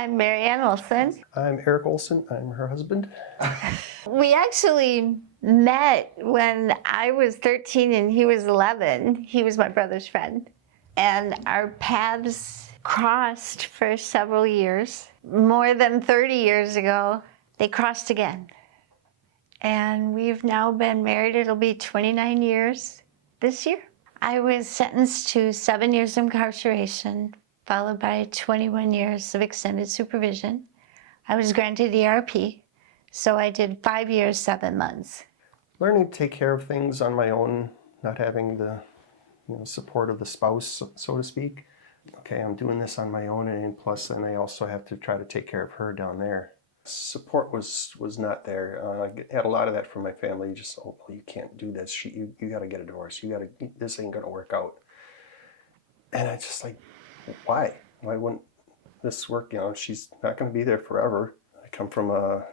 I'm Marianne Olson. I'm Eric Olson. I'm her husband. We actually met when I was 13 and he was 11. He was my brother's friend. And our paths crossed for several years. More than 30 years ago, they crossed again. And we've now been married. It'll be 29 years this year. I was sentenced to 7 years of incarceration, followed by 21 years of extended supervision. I was granted ERP, so I did 5 years, 7 months. Learning to take care of things on my own, not having the support of the spouse, so to speak. Okay, I'm doing this on my own, and plus then I also have to try to take care of her down there. Support was not there. I had a lot of that from my family. Just, oh, well, you can't do this. You got to get a divorce. This ain't going to work out. And I just like, why? Why wouldn't this work? She's not going to be there forever. I come from a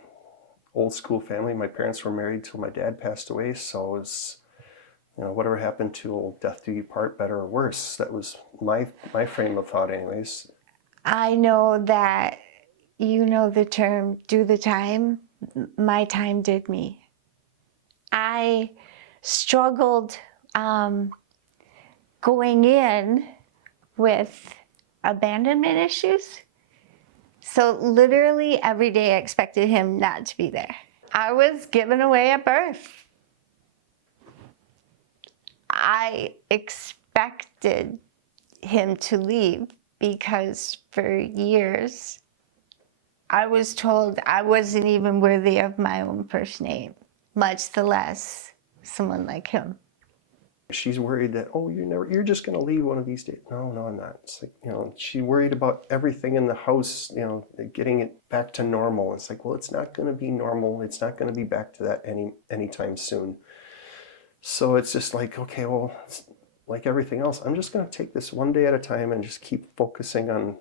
old school family. My parents were married till my dad passed away. So it was, whatever happened to old death do you part, better or worse. That was my frame of thought anyways. I know that the term, do the time. My time did me. I struggled going in with abandonment issues. So literally every day I expected him not to be there. I was given away at birth. I expected him to leave because for years I was told I wasn't even worthy of my own first name, much the less someone like him. She's worried that, you're just going to leave one of these days. No, I'm not. It's like, she worried about everything in the house, getting it back to normal. It's like, well, it's not going to be normal. It's not going to be back to that anytime soon. So it's just like, okay, well, it's like everything else. I'm just going to take this one day at a time and just keep focusing on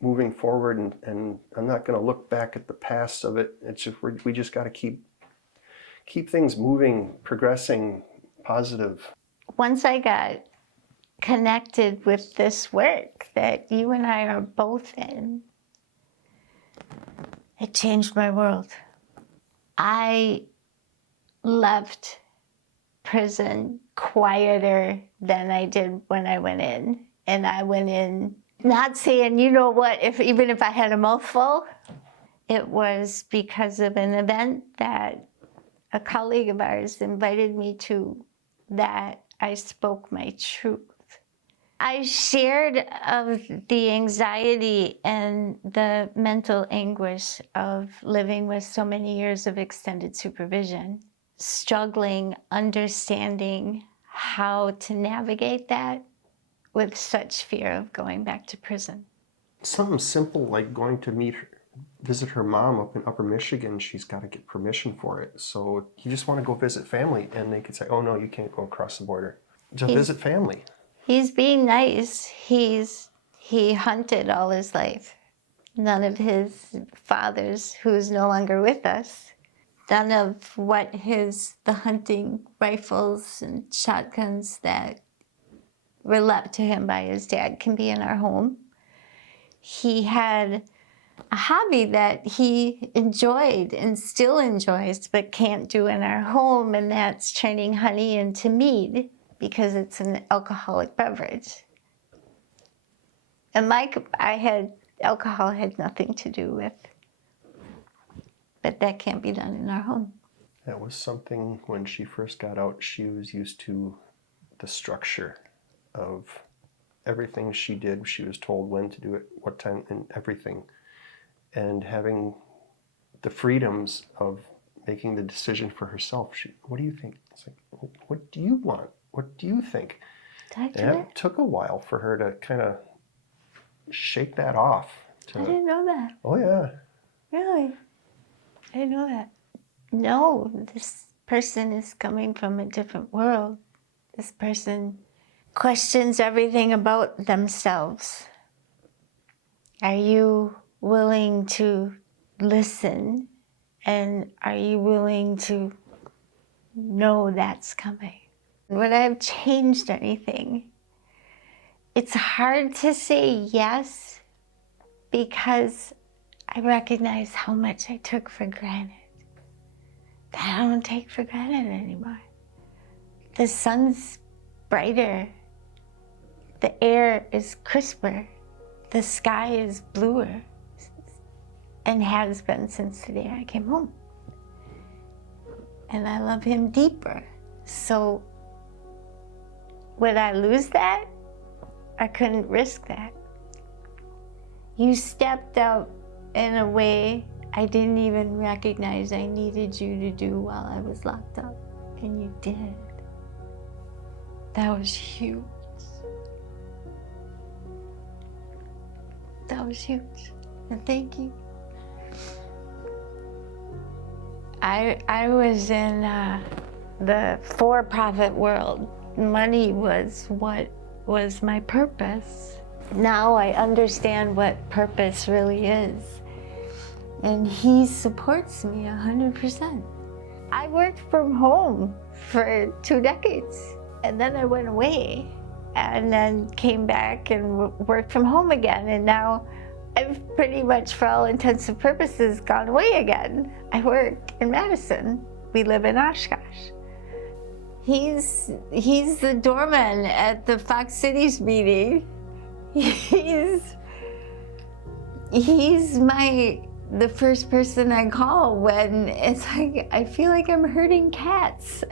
moving forward. And I'm not going to look back at the past of it. It's just, we just got to keep things moving, progressing, positive. Once I got connected with this work that you and I are both in, it changed my world. I left prison quieter than I did when I went in. And I went in not saying, even if I had a mouthful. It was because of an event that a colleague of ours invited me to that I spoke my truth. I shared of the anxiety and the mental anguish of living with so many years of extended supervision, struggling, understanding how to navigate that with such fear of going back to prison. Something simple like going to visit her mom up in Upper Michigan, she's got to get permission for it. So you just want to go visit family, and they could say, oh no, you can't go across the border. Just visit family. He's being nice. He hunted all his life. None of his fathers, who's no longer with us, none of the hunting rifles and shotguns that were left to him by his dad can be in our home. He had a hobby that he enjoyed and still enjoys, but can't do in our home, and that's turning honey into mead because it's an alcoholic beverage. And alcohol had nothing to do with, but that can't be done in our home. That was something when she first got out, she was used to the structure of everything she did. She was told when to do it, what time, and everything. And having the freedoms of making the decision for herself. What do you think? It's like, what do you want? What do you think? And it took a while for her to kind of shake that off. I didn't know that. Oh, yeah. Really? I didn't know that. No, this person is coming from a different world. This person questions everything about themselves. Are you willing to listen? And are you willing to know that's coming? Would I have changed anything? It's hard to say yes because I recognize how much I took for granted that I don't take for granted anymore. The sun's brighter, the air is crisper, the sky is bluer, and has been since the day I came home. And I love him deeper. So would I lose that? I couldn't risk that. You stepped up in a way I didn't even recognize I needed you to do while I was locked up. And you did. That was huge. That was huge. And thank you. I was in the for-profit world. Money was what was my purpose. Now I understand what purpose really is. And he supports me 100%. I worked from home for 2 decades. And then I went away and then came back and worked from home again. And now I've pretty much, for all intents and purposes, gone away again. I work in Madison. We live in Oshkosh. He's the doorman at the Fox Cities meeting. He's the first person I call when it's like I feel like I'm herding cats.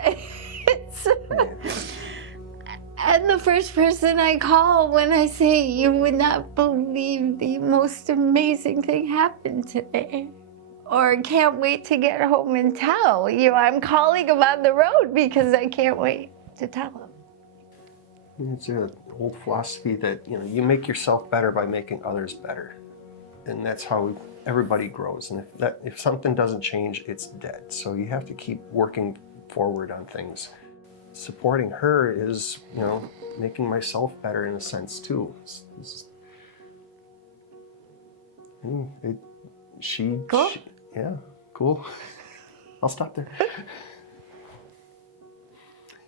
And the first person I call when I say, you would not believe the most amazing thing happened today. Or can't wait to get home and tell. I'm calling him on the road because I can't wait to tell him. It's an old philosophy that, you make yourself better by making others better. And that's how everybody grows. And if something doesn't change, it's dead. So you have to keep working forward on things. Supporting her is, making myself better in a sense too. Cool. Yeah, cool. I'll stop there.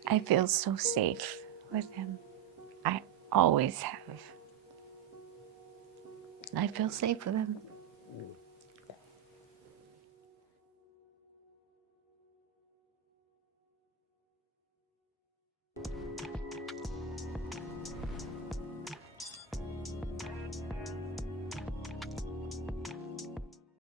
I feel so safe with him. I always have. I feel safe with him.